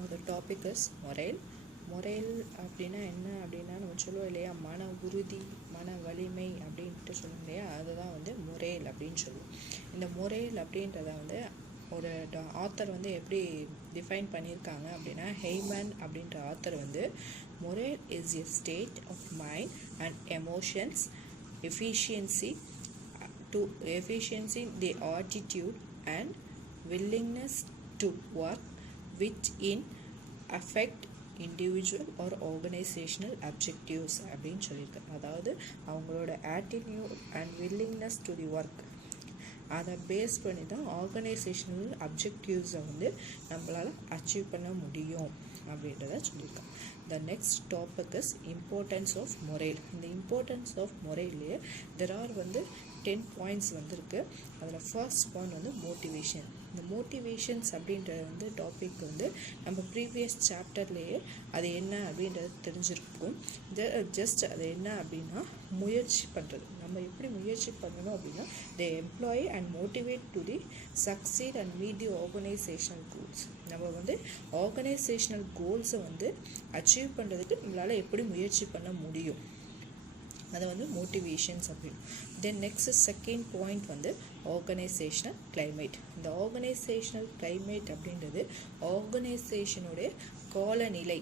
Now the topic is morale. Morale அப்படின்னா என்ன அப்படின்னா நம்ம சொல்லுவோம் இல்லையா, மன உறுதி, மன வலிமை அப்படின்ட்டு சொல்லுவோம் இல்லையா, அதுதான் வந்து மொரேல் அப்படின்னு சொல்லுவோம். இந்த மொரேல் அப்படின்றத வந்து ஒரு ஆத்தர் வந்து எப்படி டிஃபைன் பண்ணியிருக்காங்க அப்படின்னா, ஹெய்மன் அப்படின்ற ஆத்தர் வந்து morale is a state of mind and emotions efficiency the attitude and willingness to work which in affect individual or organizational objectives அப்படின்னு சொல்லியிருக்காங்க. அதாவது அவங்களோட attitude and willingness to the work அதை பேஸ் பண்ணி தான் ஆர்கனைசேஷனல் அப்ஜெக்டிவ்ஸை வந்து நம்மளால் அச்சீவ் பண்ண முடியும் அப்படின்றத சொல்லியிருக்காங்க. The next topic is importance of morale. இந்த importance of morale there are வந்து 10 points வந்துருக்கு. அதில் ஃபர்ஸ்ட் பாயிண்ட் வந்து மோட்டிவேஷன். இந்த மோட்டிவேஷன்ஸ் அப்படின்றது வந்து டாபிக் வந்து நம்ம ப்ரீவியஸ் சாப்டர்லேயே அது என்ன அப்படின்றது தெரிஞ்சிருக்கும். ஜஸ்ட் அது என்ன அப்படின்னா முயற்சி பண்ணுறது. நம்ம எப்படி முயற்சி பண்ணணும் அப்படின்னா, they employ and motivate to the succeed and meet the organizational goals. நம்ம வந்து ஆர்கனைசேஷனல் கோல்ஸை வந்து அச்சீவ் பண்ணுறதுக்கு நம்மளால் எப்படி முயற்சி பண்ண முடியும், அதை வந்து மோட்டிவேஷன்ஸ் அப்படின்னு. தென் நெக்ஸ்ட் செகண்ட் பாயிண்ட் வந்து ஆர்கனைசேஷனல் கிளைமேட். இந்த ஆர்கனைசேஷனல் கிளைமேட் அப்படின்றது ஆர்கனைசேஷனுடைய காலநிலை,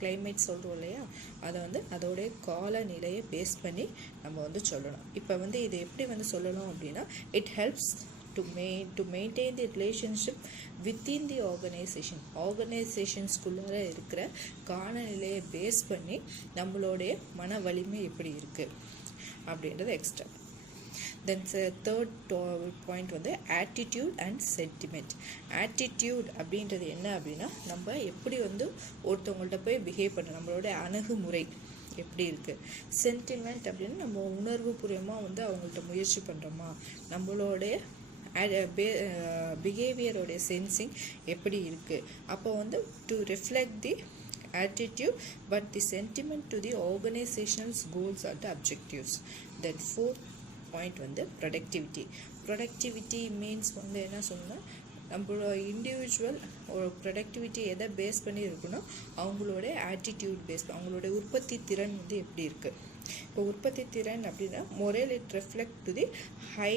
கிளைமேட் சொல்கிறோம் இல்லையா, அதை வந்து அதோடைய காலநிலையை பேஸ் பண்ணி நம்ம வந்து சொல்லணும். இப்போ வந்து இதை எப்படி வந்து சொல்லணும் அப்படின்னா, it helps to maintain the relationship within the organization. ஆர்கனைசேஷன்ஸ்குள்ளே இருக்கிற காலநிலையை பேஸ் பண்ணி நம்மளுடைய மன வலிமை எப்படி இருக்குது அப்படின்றது எக்ஸ்ட்ரா. தென் தேர்ட் பாயிண்ட் வந்து ஆட்டிடியூட் அண்ட் சென்டிமெண்ட். ஆட்டிடியூட் அப்படின்றது என்ன அப்படின்னா, நம்ம எப்படி வந்து ஒருத்தவங்கள்ட்ட போய் பிஹேவ் பண்ணுறோம், நம்மளோட அணுகுமுறை எப்படி இருக்குது. சென்டிமெண்ட் அப்படின்னு நம்ம உணர்வு பூர்வமாக வந்து அவங்கள்ட்ட முயற்சி பண்ணுறோமா, நம்மளுடைய பிஹேவியரோடைய சென்சிங் எப்படி இருக்குது. அப்போ வந்து to reflect the attitude but the sentiment to the organization's goals and objectives. Then fourth point வந்து ப்ரொடக்டிவிட்டி மீன்ஸ் வந்து என்ன சொல்லணும், நம்மளோட இண்டிவிஜுவல் ஒரு ப்ரொடக்டிவிட்டி எதை பேஸ் பண்ணி இருக்குன்னா அவங்களோட ஆட்டிடியூட் பேஸ், அவங்களோட உற்பத்தி திறன் வந்து எப்படி இருக்குது. இப்போ உற்பத்தி திறன் அப்படின்னா morale it reflect to the high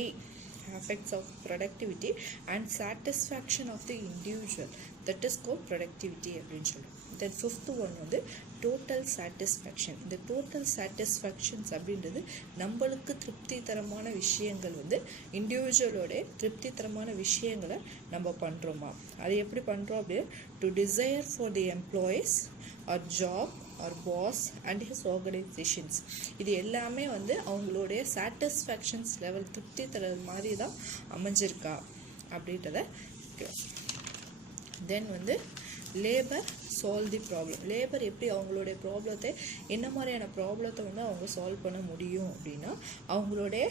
effects of productivity and satisfaction of the individual, that is called productivity அப்படின்னு சொல்லுவோம். Then fifth one வந்து total satisfaction. இந்த total satisfactions அப்படின்றது நம்மளுக்கு திருப்தி தரமான விஷயங்கள் வந்து இண்டிவிஜுவலோட திருப்தி தரமான விஷயங்களை நம்ம பண்ணுறோமா, அது எப்படி பண்ணுறோம் அப்படின்னா, to desire for the employees or job or boss and his organizations. இது எல்லாமே வந்து அவங்களுடைய சாட்டிஸ்ஃபேக்ஷன்ஸ் லெவல் திருப்தி தர மாதிரி தான் அமைஞ்சிருக்கா அப்படின்றத. தென் வந்து labour solve the problem. Labour எப்படி அவங்களுடைய ப்ராப்ளத்தை, என்ன மாதிரியான ப்ராப்ளத்தை வந்து அவங்க சால்வ் பண்ண முடியும் அப்படின்னா அவங்களுடைய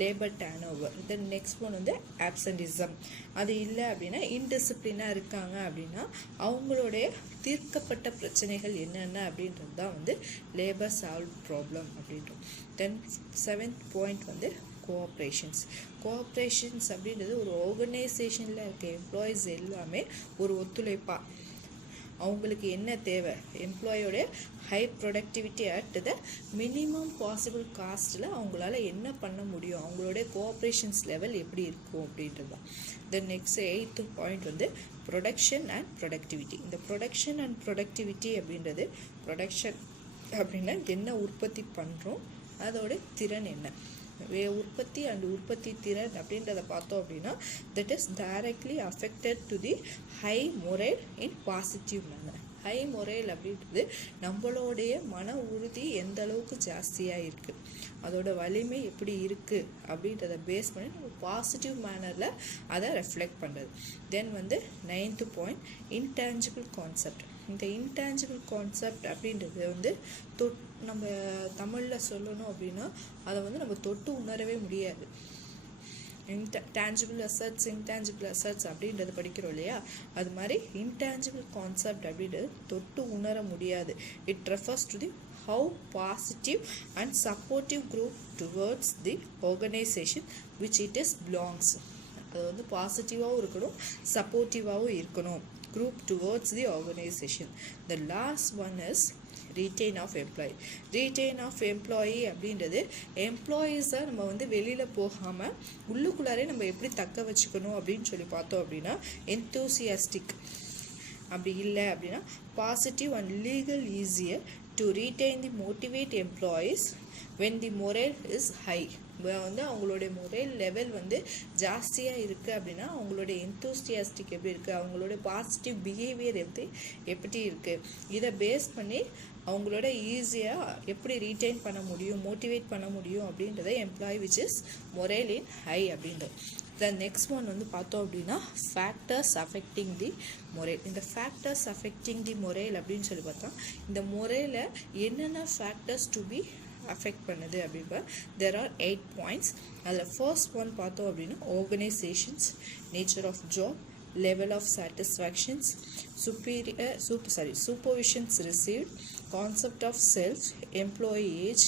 labour turn over. Then next one வந்து ஆப்சன்டிசம். அது இல்லை அப்படின்னா இன்டிசிப்ளினாக இருக்காங்க அப்படின்னா அவங்களுடைய தீர்க்கப்பட்ட பிரச்சனைகள் என்னென்ன அப்படின்றது தான் வந்து லேபர் சால்வ் ப்ராப்ளம் அப்படின்றோம். தென் செவன்த் பாயிண்ட் வந்து கோஆப்ரேஷன்ஸ் அப்படின்றது ஒரு ஆர்கனைசேஷனில் இருக்க எம்ப்ளாயீஸ் எல்லாமே ஒரு ஒத்துழைப்பாக அவங்களுக்கு என்ன தேவை, எம்ப்ளாயோடைய high productivity at the minimum possible காஸ்ட்டில் அவங்களால என்ன பண்ண முடியும், அவங்களுடைய கோஆப்ரேஷன்ஸ் லெவல் எப்படி இருக்கும் அப்படின்றது தான். தென் நெக்ஸ்ட் எயித்து பாயிண்ட் வந்து ப்ரொடக்ஷன் அண்ட் ப்ரொடக்டிவிட்டி. இந்த ப்ரொடக்ஷன் அண்ட் ப்ரொடக்டிவிட்டி அப்படின்றது, ப்ரொடக்ஷன் அப்படின்னா என்ன உற்பத்தி பண்ணுறோம், அதோட திறன் என்ன, உற்பத்தி அண்ட் உற்பத்தி திறன் அப்படின்றத பார்த்தோம் அப்படின்னா that is directly affected to the high morale in positive manner. High morale அப்படின்றது நம்மளுடைய மன உறுதி எந்த அளவுக்கு ஜாஸ்தியாக இருக்குது, அதோட வலிமை எப்படி இருக்குது அப்படின்றத பேஸ் பண்ணி நம்ம பாசிட்டிவ் மேனரில் அதை ரெஃப்ளெக்ட் பண்ணுறது. தென் வந்து நைன்த்து பாயிண்ட் இன்டான்ஜிபிள் கான்செப்ட். இந்த இன்டான்ஜிபிள் கான்செப்ட் அப்படின்றது வந்து நம்ம தமிழில் சொல்லணும் அப்படின்னா அதை வந்து நம்ம தொட்டு உணரவே முடியாது. டேஞ்சிபிள் அசட்ஸ் அப்படின்றது படிக்கிறோம் இல்லையா, அது மாதிரி இன்டான்ஜிபிள் கான்செப்ட் அப்படின்றது தொட்டு உணர முடியாது. It refers to the how positive and supportive group towards the organization which it is belongs. அது வந்து பாசிட்டிவாகவும் இருக்கணும், சப்போர்ட்டிவாகவும் இருக்கணும். group towards the organization. The last one is retain of employee. retain of employee அப்படின்றது எம்ப்ளாயீஸை நம்ம வந்து வெளியில் போகாமல் உள்ளுக்குள்ளாரே நம்ம எப்படி தக்க வச்சுக்கணும் அப்படின்னு சொல்லி பார்த்தோம் அப்படின்னா enthusiastic அப்படி இல்லை அப்படின்னா positive and legal easier to retain the motivate employees when the morale is high. வந்து அவங்களுடைய மொரேல் லெவல் வந்து ஜாஸ்தியாக இருக்குது அப்படின்னா அவங்களுடைய எந்தூசியாஸ்டிக் எப்படி இருக்குது, அவங்களோட பாசிட்டிவ் பிஹேவியர் எப்படி இருக்குது, இதை பேஸ் பண்ணி அவங்களோட ஈஸியாக எப்படி ரீடைன் பண்ண முடியும், மோட்டிவேட் பண்ண முடியும் அப்படின்றத employee which is morale in high அப்படின்றது. த நெக்ஸ்ட் ஒன் வந்து பார்த்தோம் அப்படின்னா ஃபேக்டர்ஸ் அஃபெக்டிங் தி மொரேல். இந்த ஃபேக்டர்ஸ் அஃபெக்டிங் தி மொரேல் அப்படின்னு சொல்லி பார்த்தா இந்த மொரேல என்னென்ன ஃபேக்டர்ஸ் டு பி அஃபெக்ட் பண்ணுது அப்படின்னா there are 8 points. அதில் ஃபர்ஸ்ட் ஒன் பார்த்தோம் அப்படின்னா organisations, nature of job, level of satisfactions, supervisions received, concept of self, employee age,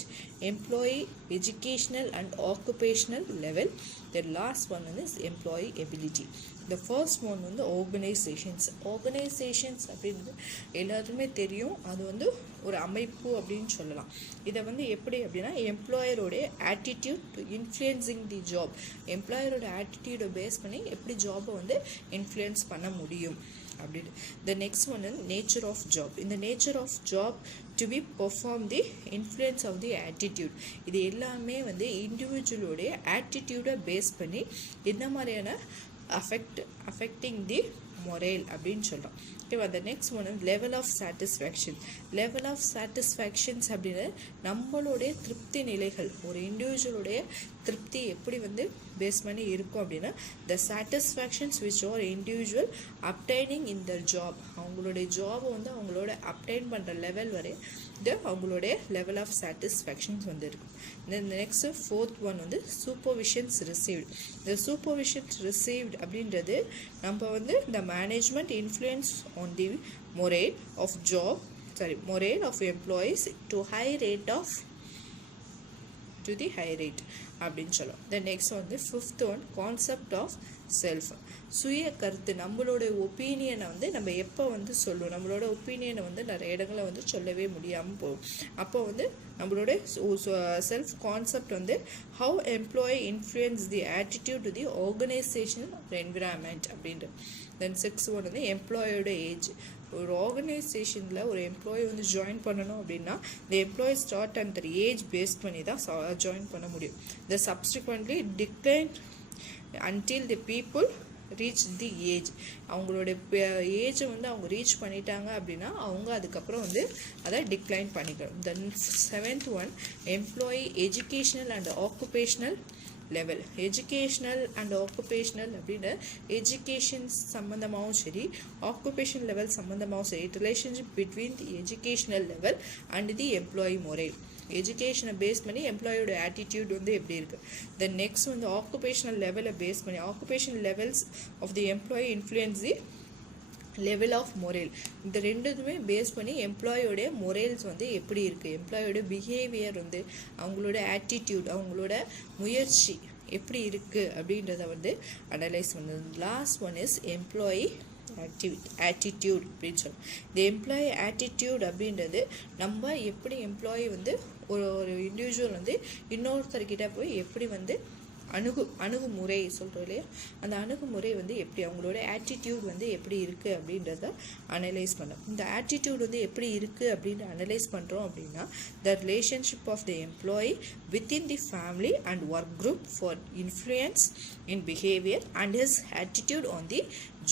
employee educational and occupational level. The last one is employee ability. The first one வந்து organisations. Organisations அப்படின்றது எல்லாருமே தெரியும், அது வந்து ஒரு அமைப்பு அப்படின்னு சொல்லலாம். இதை வந்து எப்படி அப்படின்னா எம்ப்ளாயரோடைய attitude to influencing the job, எம்ப்ளாயரோட ஆட்டிடியூடை பேஸ் பண்ணி எப்படி ஜாபை வந்து இன்ஃப்ளூயன்ஸ் பண்ண முடியும் அப்படின்னு. த நெக்ஸ்ட் ஒன் வந்து நேச்சர் ஆஃப் ஜாப். இந்த nature of job to be perform the influence of the attitude. இது எல்லாமே வந்து இண்டிவிஜுவலோடைய ஆட்டிடியூடை பேஸ் பண்ணி என்ன மாதிரியான affecting the morale அப்படின்னு சொல்கிறோம். ஓகேவா. the next one is level of satisfaction. level of satisfactions அப்படின்னு நம்மளுடைய திருப்தி நிலைகள், ஒரு இண்டிவிஜுவலுடைய திருப்தி எப்படி வந்து பேஸ் பண்ணி இருக்கும் அப்படின்னா the satisfactions which are individual obtaining in their job. அவங்களுடைய ஜாபை வந்து அவங்களோட அப்டைன் பண்ணுற லெவல் வரை இது அவங்களுடைய லெவல் ஆஃப் சாட்டிஸ்ஃபேக்ஷன்ஸ் வந்து இருக்கும். நெக்ஸ்ட் ஃபோர்த் ஒன் வந்து சூப்பர்விஷன்ஸ் ரிசீவ்டு. இந்த சூப்பர்விஷன்ஸ் ரிசீவ்டு அப்படின்றது நம்ம வந்து the management influence on the morale of morale of employees to high rate அப்படின்னு சொல்லுவோம். the next one the fifth one concept of self. சுய கருத்து, நம்மளோட ஒப்பீனியனை வந்து நம்ம எப்போ வந்து சொல்லுவோம், நம்மளோட ஒப்பீனியனை வந்து நிறைய இடங்களை வந்து சொல்லவே முடியாமல் போகும். அப்போ வந்து நம்மளோட செல்ஃப் கான்செப்ட் வந்து how employee influence the attitude to the organisational environment அப்படின்றது. தென் சிக்ஸ்த் ஒன் வந்து எம்ப்ளாயோட ஏஜ். ஒரு ஆர்கனைசேஷனில் ஒரு எம்ப்ளாயி வந்து ஜாயின் பண்ணணும் அப்படின்னா இந்த எம்ப்ளாயி ஸ்டார்ட் அந்த ஏஜ் பேஸ் பண்ணி தான் ஜாயின் பண்ண முடியும். த சப்ஸ்டிக்வெண்ட்லி decline until the people reach the age. அவங்களோட ஏஜை வந்து அவங்க ரீச் பண்ணிட்டாங்க அப்படின்னா அவங்க அதுக்கப்புறம் வந்து அதை டிக்ளைன் பண்ணிக்கணும். Then seventh one employee educational and occupational level. Educational and occupational அப்படின்னு எஜுகேஷன் சம்மந்தமாகவும் சரி ஆக்குபேஷன் லெவல் சம்மந்தமாகவும் சரி relationship between the educational level and the employee morale. எஜுகேஷனை பேஸ் பண்ணி எம்ப்ளாயோட ஆட்டிடியூட் வந்து எப்படி இருக்குது. தென் நெக்ஸ்ட் வந்து ஆக்குபேஷனல் லெவலை பேஸ் பண்ணி occupational levels of the employee influence the level of morale. இந்த ரெண்டுமே பேஸ் பண்ணி எம்ப்ளாயோடைய மொரேல்ஸ் வந்து எப்படி இருக்குது, எம்ப்ளாயோட பிஹேவியர் வந்து அவங்களோட ஆட்டிடியூட் அவங்களோட முயற்சி எப்படி இருக்குது அப்படின்றத வந்து அனலைஸ் பண்ணுறது. Last one is employee attitude அப்படின்னு சொல்லணும். இந்த எம்ப்ளாயி ஆட்டிடியூட் அப்படின்றது நம்ம எப்படி எம்ப்ளாயி வந்து ஒரு இண்டிவிஜுவல் வந்து இன்னொருத்தர்கிட்ட போய் எப்படி வந்து அணுகுமுறை சொல்கிறோம் இல்லையா, அந்த அணுகுமுறை வந்து எப்படி அவங்களோட ஆட்டிடியூட் வந்து எப்படி இருக்குது அப்படின்றத அனலைஸ் பண்ணோம். இந்த ஆட்டிடியூட் வந்து எப்படி இருக்குது அப்படின்னு அனலைஸ் பண்ணுறோம் அப்படின்னா the relationship of the employee within the family and work group for influence in behaviour and his attitude on the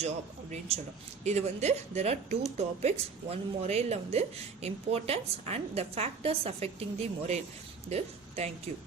job அப்படின்னு சொல்லும். இது வந்து தெர் ஆர் 2 டாபிக்ஸ். ஒன் மொரேலில் வந்து importance and the factors affecting the morale. இது thank you.